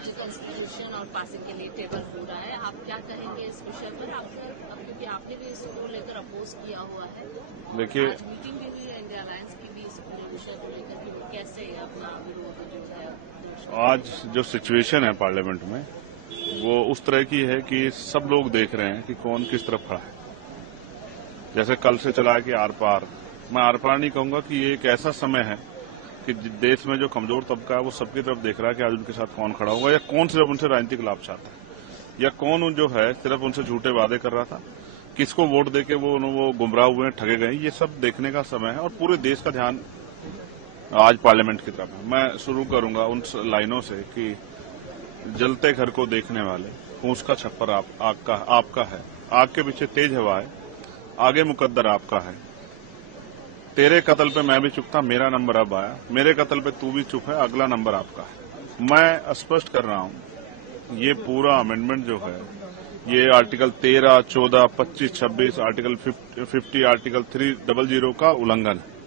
आज कॉन्स्टिट्यूशन और पासिंग के लिए टेबल हो रहा है, आप क्या कहेंगे इस विषय पर? क्योंकि आपने भी इसको लेकर अपोज किया हुआ है। देखिए, आज मीटिंग भी हुई है इंडिया अलायंस की भी इस पूरे विषय को लेकर कि वो कैसे अपना विरोध जो है। आज जो सिचुएशन है पार्लियामेंट में वो उस तरह की है कि सब लोग देख रहे हैं कि कौन किस तरफ खड़ा है। जैसे कल से चला है कि आर पार, मैं आर पार नहीं कहूंगा कि ये एक ऐसा समय है कि देश में जो कमजोर तबका है वो सबकी तरफ देख रहा है कि आज उनके साथ कौन खड़ा होगा, या कौन सिर्फ उनसे राजनीतिक लाभ चाहता है, या कौन जो है सिर्फ उनसे झूठे वादे कर रहा था, किसको वोट देके वो गुमराह हुए हैं, ठगे गए। ये सब देखने का समय है और पूरे देश का ध्यान आज पार्लियामेंट की तरफ है। मैं शुरू करूंगा उन लाइनों से कि जलते घर को देखने वाले फूस का छप्पर आपका है, आग के पीछे तेज हवा है, आगे मुकद्दर आपका है। तेरे कत्ल पे मैं भी चुप था, मेरा नंबर अब आया, मेरे कत्ल पे तू भी चुप है, अगला नंबर आपका है। मैं स्पष्ट कर रहा हूं, ये पूरा अमेंडमेंट जो है ये आर्टिकल 13, 14, 25, 26, आर्टिकल 50, आर्टिकल 300 का उल्लंघन है।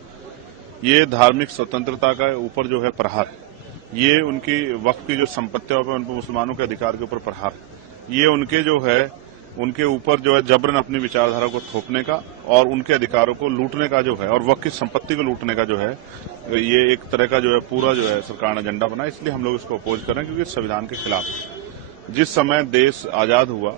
ये धार्मिक स्वतंत्रता का ऊपर जो है प्रहार है। ये उनकी वक्फ की जो संपत्तियों पर, उन मुसलमानों के अधिकार के ऊपर प्रहार है। ये उनके जो है उनके ऊपर जो है जबरन अपनी विचारधारा को थोपने का और उनके अधिकारों को लूटने का जो है और वक्फ की संपत्ति को लूटने का जो है, ये एक तरह का जो है पूरा जो है सरकार ने एजेंडा बनाया। इसलिए हम लोग इसको अपोज कर रहे हैं क्योंकि संविधान के खिलाफ है। जिस समय देश आजाद हुआ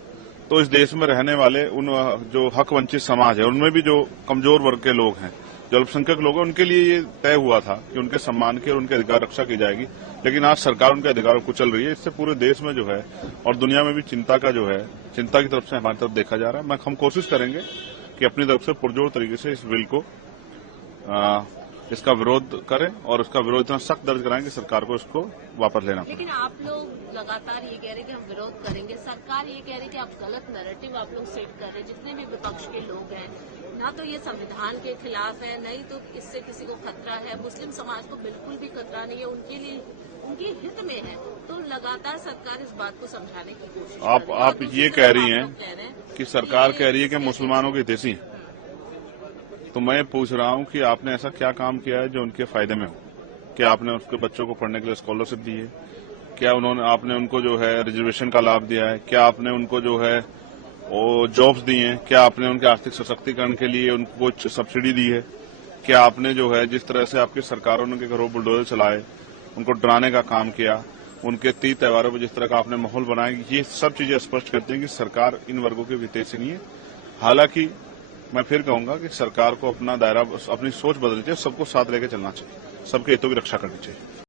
तो इस देश में रहने वाले उन जो हक वंचित समाज है उनमें भी जो कमजोर वर्ग के लोग हैं, जो अल्पसंख्यक लोग हैं, उनके लिए ये तय हुआ था कि उनके सम्मान की और उनके अधिकार रक्षा की जाएगी। लेकिन आज सरकार उनके अधिकारों को चल रही है। इससे पूरे देश में जो है और दुनिया में भी चिंता की तरफ से हमारी तरफ देखा जा रहा है। हम कोशिश करेंगे कि अपनी तरफ से पुरजोर तरीके से इस बिल को इसका विरोध करें और उसका विरोध इतना सख्त दर्ज कराएं कि सरकार को इसको वापस लेना पड़े। लेकिन आप लोग लगातार ये कह रहे हैं कि हम विरोध करेंगे, सरकार ये कह रही है कि आप गलत नैरेटिव आप लोग सेट कर रहे हैं। जितने भी विपक्ष के लोग हैं, ना तो ये संविधान के खिलाफ है, नहीं तो इससे किसी को खतरा है, मुस्लिम समाज को बिल्कुल भी खतरा नहीं है, उनके लिए उनके हित में है। तो लगातार सरकार इस बात को समझाने की कोशिश कर रही है। आप ये कह रही हैं कि सरकार कह रही है कि मुसलमानों के हितैषी हैं, तो मैं पूछ रहा हूं कि आपने ऐसा क्या काम किया है जो उनके फायदे में हो? क्या आपने उसके बच्चों को पढ़ने के लिए स्कॉलरशिप दी है? क्या आपने उनको जो है रिजर्वेशन का लाभ दिया है? क्या आपने उनको जो है वो जॉब्स दी हैं? क्या आपने उनके आर्थिक सशक्तिकरण के लिए उनको कुछ सब्सिडी दी है? क्या आपने जो है जिस तरह से आपकी सरकारों ने घरों बुलडोजर चलाए, उनको डराने का काम किया, उनके तीज त्योहारों पर जिस तरह का आपने माहौल बनाया, ये सब चीजें स्पष्ट करती हैं कि सरकार इन वर्गों के हितैषी नहीं है। हालांकि मैं फिर कहूंगा कि सरकार को अपना दायरा, अपनी सोच बदलनी चाहिए, सबको साथ लेकर चलना चाहिए, सबके हितों की रक्षा करनी चाहिए।